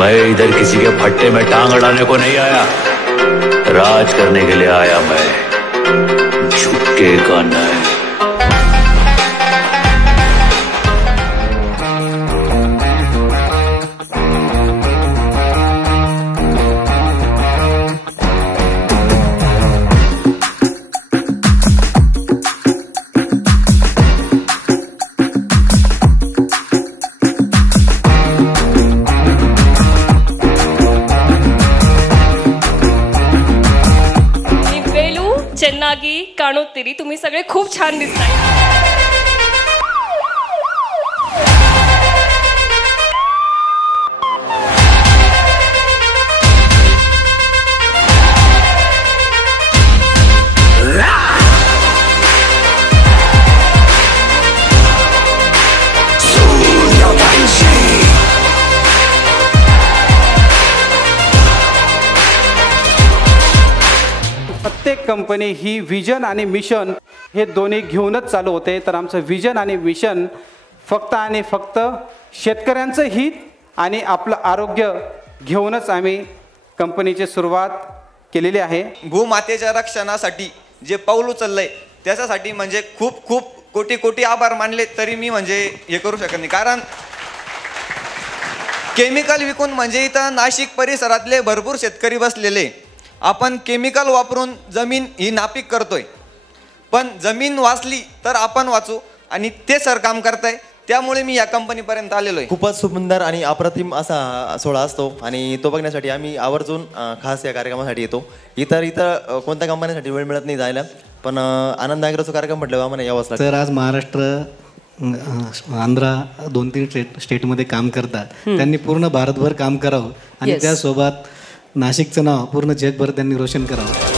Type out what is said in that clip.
मैं इधर किसी के फट्टे में टांग अड़ाने को नहीं आया, राज करने के लिए आया मैं, झुकेगा नहीं। चेन्नागी, काणोत्तिरी, तुम्ही सगळे खूप छान दिसताय। प्रत्येक कंपनी ही विजन आणि मिशन हे दोन्ही घेऊनच चालू होते। तर आमचं विजन आणि मिशन फक्त आणि फक्त शेतकऱ्यांचं हित आणि आपलं आरोग्य घेऊनच आम्ही कंपनीची सुरुवात केलेली आहे। भूमातेच्या रक्षणासाठी जे पाऊल उचललंय त्याच्यासाठी म्हणजे खूप खूप कोटी कोटी आभार मानले तरी मी म्हणजे हे करू शकत नाही। कारण केमिकल विकून म्हणजे इथं नाशिक परिसरातले भरपूर शेतकरी बसलेले, आपण केमिकल वापरून जमीन ही नापीक करतोय, पण जमीन वाचली तर आपण वाचू आणि ते सर काम करताय, त्यामुळे मी या कंपनीपर्यंत आलेलो आहे। खूपच सुंदर आणि अप्रतिम असा सोहळा असतो आणि तो बघण्यासाठी आम्ही आवर्जून खास या कार्यक्रमासाठी येतो। इतर कोणत्या कंपनीसाठी वेळ मिळत नाही जायला, पण आनंद ॲग्रोचा कार्यक्रम म्हटल्यावर आम्हाला यावंच लागतं। तर आज महाराष्ट्र, आंध्रा 2-3 स्टेटमध्ये काम करतात, त्यांनी पूर्ण भारतभर काम करावं आणि त्यासोबत नाशिकचं नाव पूर्ण जगभर त्यांनी रोशन करावं।